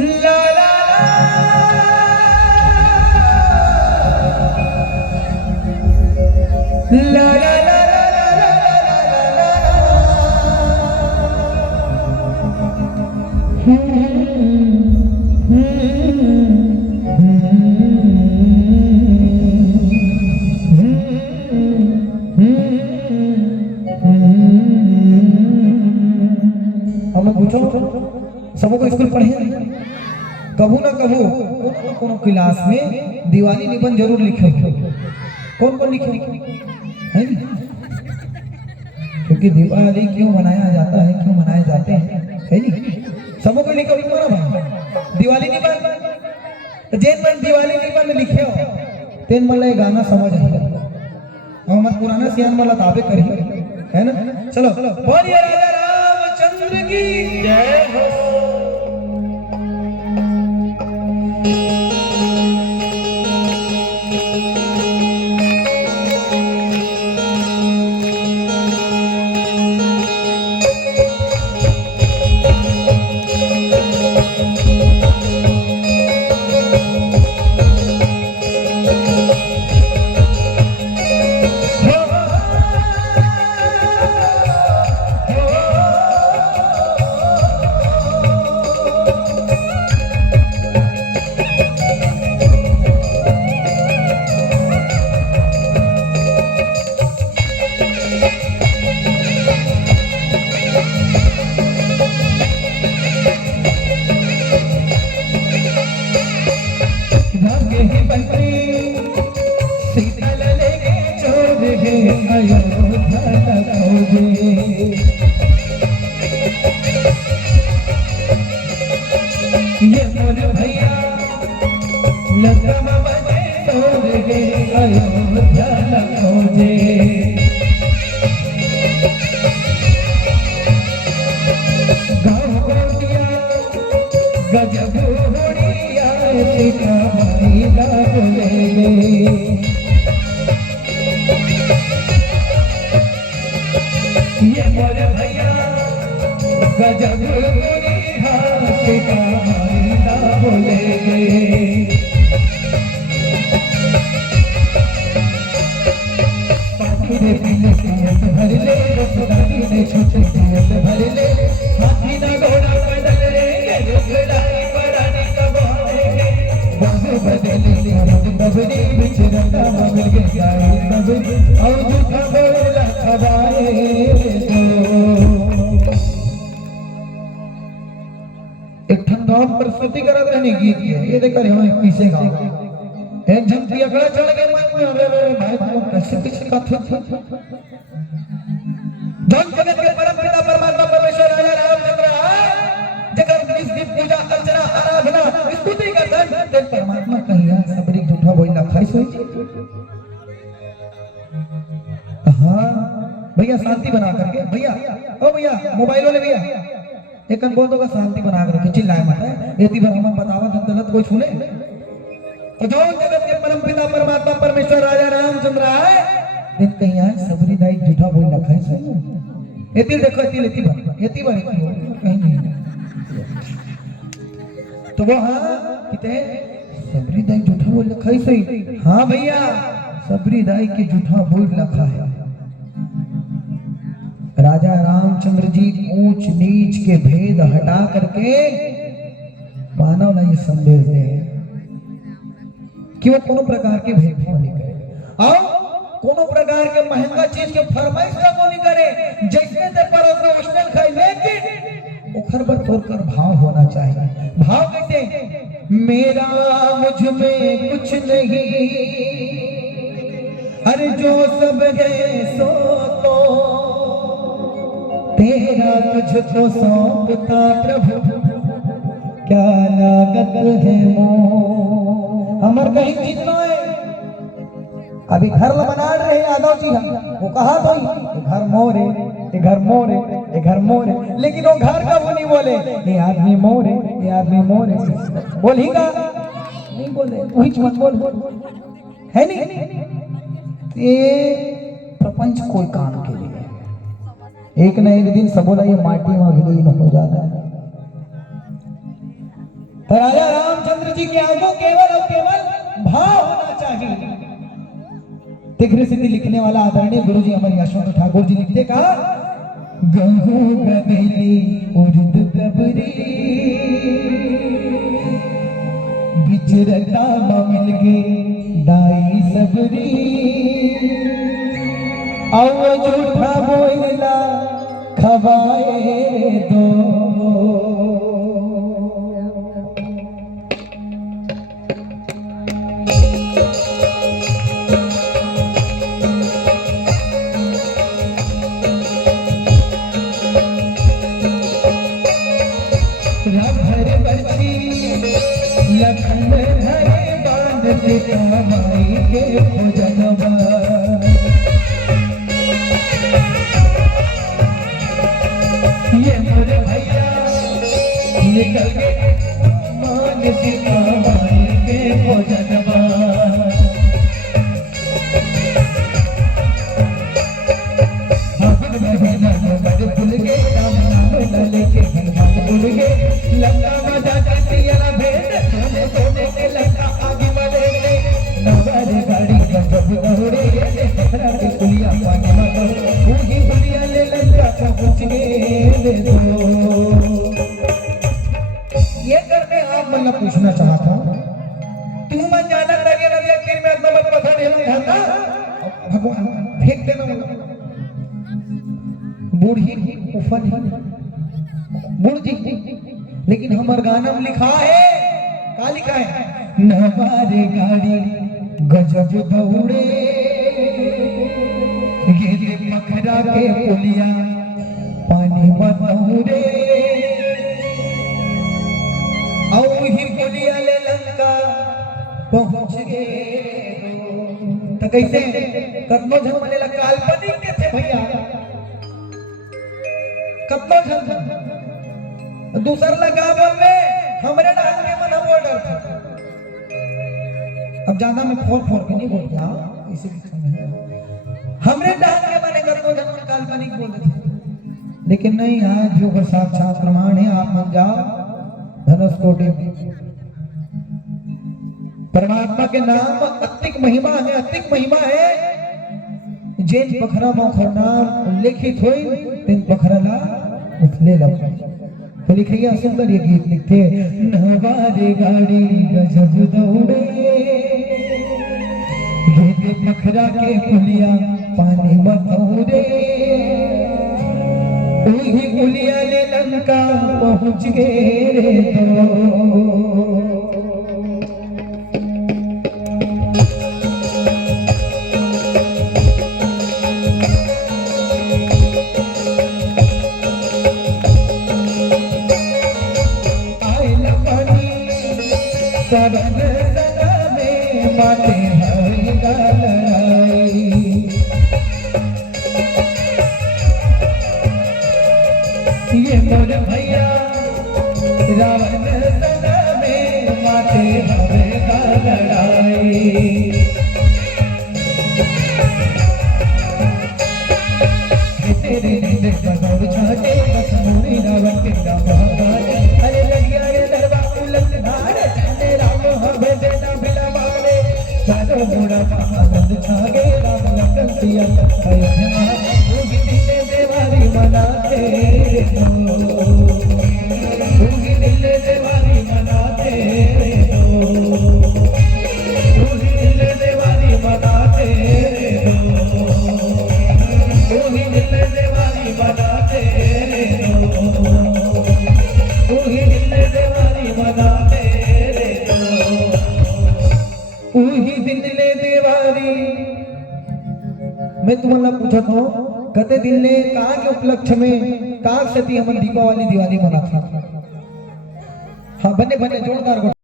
ला ला ला ला ला सबको स्कूल पढ़े कबू ना कबू कोनो क्लास में दिवाली निबंध जरूर लिखे। कौन कौन लिखे है? क्योंकि दिवाली क्यों मनाया जाता है, क्यों मनाए जाते हैं, है नहीं? सबको लिखे दिवाली निबंध। जैन मन दिवाली निबंध लिखे हो तेन मन ये गाना समझ आएगा। हम मत पुराना सियान वाला दावे करी है ना। चलो बोलिए राजा रामचंद्र की जय हो। ये मोर भैया लगम बजे तोड़ गे अयोध्या खोजे। गाँव गोटिया गजब होड़िया सीता माई बोले ये मोर भैया गजब होड़िया सीता बोले पाखी पीले पियत भर ले रसदारी ने छोटे पियत भर ले हाथी ना घोड़ा बदल रे रुखड़ाई परानी कबाए बाबू बदल हम बबरी बिचरता मिल के गाए सब और झूठा बोला खबाए। प्रस्तुति करत रहने गीत है ये देख रहे हो पीछे गाओ एक झंपी अगला चढ़ गए मन में अरे भाई तुम कैसे पीछे का थे धन जगत के परम पिता परमात्मा परमेश्वर राजा रामचंद्र जगत इस दिन पूजा अर्चना आराधना स्तुति का धन ते परमात्मा कहिया सबरी झूठा बोल ना खाई सोई। हां भैया शांति बना करके भैया ओ भैया मोबाइल वाले भैया एक बोल दो शांति बना कर रखे चिल्लाए मत है यदि भर हम बतावत हम गलत कोई सुने तो जो जगत के परम पिता परमात्मा परमेश्वर राजा रामचंद्र आए दिन कहीं आए सबरी दाई झूठा बोल ना खाई सही यति देखो यति भर कहीं नहीं तो वो हां किते सबरी दाई झूठा बोल ना खाई सही। हां भैया सबरी दाई की झूठा बोल रखा है। राजा रामचंद्र जी ऊंच नीच के भेद हटा करके मानव ने ये संदेश दे कि वो कोनो प्रकार के भेदभाव नहीं करे और कोनो प्रकार के महंगा चीज के फरमाइश को नहीं करे। जैसे ते परोस में हॉस्टल खाई लेकिन ओखर पर तोड़कर भाव होना चाहिए। भाव कैसे? मेरा मुझ में कुछ नहीं अरे जो सब है सो तो तेरा तुझको सौंपता प्रभु क्या लागत है मोह। हमर कहीं जीतना है अभी घर बना रहे यादव जी हम वो कहा तो घर मोरे ये घर मोरे ये घर मोरे लेकिन वो घर का वो नहीं बोले ये आदमी मोरे ये आदमी मोरे बोल ही का नहीं बोले कुछ मत बोल है नहीं। ये प्रपंच कोई काम के लिए एक न एक दिन सबोला ये माटी में विलीन हो जाता है। राजा रामचंद्र जी की आंखों केवल और केवल भाव होना चाहिए। तीव्र सिद्धि लिखने वाला आदरणीय गुरु जी अमर यशवंत ठाकुर जी लिखते कहा, गहू गबेली उर्द कबरी बिचरता मिल गे दाई सबरी आओ झूठा बोला खवाए दो। लखन हरे बांध से माई के भोजनवा ये मोरे भैया निकल गए मान सीता माई के भोजनवा। बड़ भूल गए राम नाम लाले के हनुमान भूल गए लंका मजा सिया भेद सोने सोने के लंका आगे बढ़े नवारे गाड़ी गजब दौड़े पथरा के पुलिया पानी मत उही पुलिया ले लंका पहुंच गए दो। ये करने आप मतलब पूछना चाहता हूं, तू मन जाना लगे नदी आखिर में अपना मत पकड़ नहीं खाता भगवान फेंक देना बूढ़ी उफन बूढ़ी। लेकिन हमार गाना में लिखा है, का लिखा है, नवारे गाड़ी गजब दौड़े गिरे पखरा के पुलिया पानी मत और ही पुलिया ले लंका पहुंच गए। तो कैसे कदमों झमने लगा काल्पनिक के थे भैया, कत्तो झन दूसर लगा बोलने हमरे डाल के मन ऑर्डर था। अब ज्यादा मैं फोर के नहीं बोलता इसी हमरे डाल के बने कत्तो झन काल्पनिक बोलते थे, लेकिन नहीं आज जो का साक्षात प्रमाण है। आप मन जाओ धनुष कोटि परमात्मा के नाम अतिक महिमा है, अतिक महिमा है। जेन पखरा मोखर नाम उल्लेखित हुई तीन पखरला उठले लग तो लिखिए सुंदर ये गीत लिखते, नवारे गाड़ी गजब दौड़े गिरे पखरा के पुलिया पानी मत उही पुलिया ले लंका पहुंच गए दो। सरन सदा में बाटे हरी लड़ाई ये मोर भैया रावण सदा में बाटे हरी लड़ाई। तेरे नीले बदौर छाटे बस मोरी रावण के राम अरे लगिया रे दरबा उलट धार चारों मोड़ा आनंद छागे राम लखन सिया अयोध्या उगी दिले देवारी मनाते उगी दिले देवारी मनाते उगी दिले देवारी मनाते उगी दिले देवारी मनाते उगी दिले देवारी मनाते उही दिन ले देवारी। मैं तुम्हारा पूछा था कते दिन ले कहा के उपलक्ष्य में काग सती हमन दीपावली दिवाली मना था। हाँ बने बने जोरदार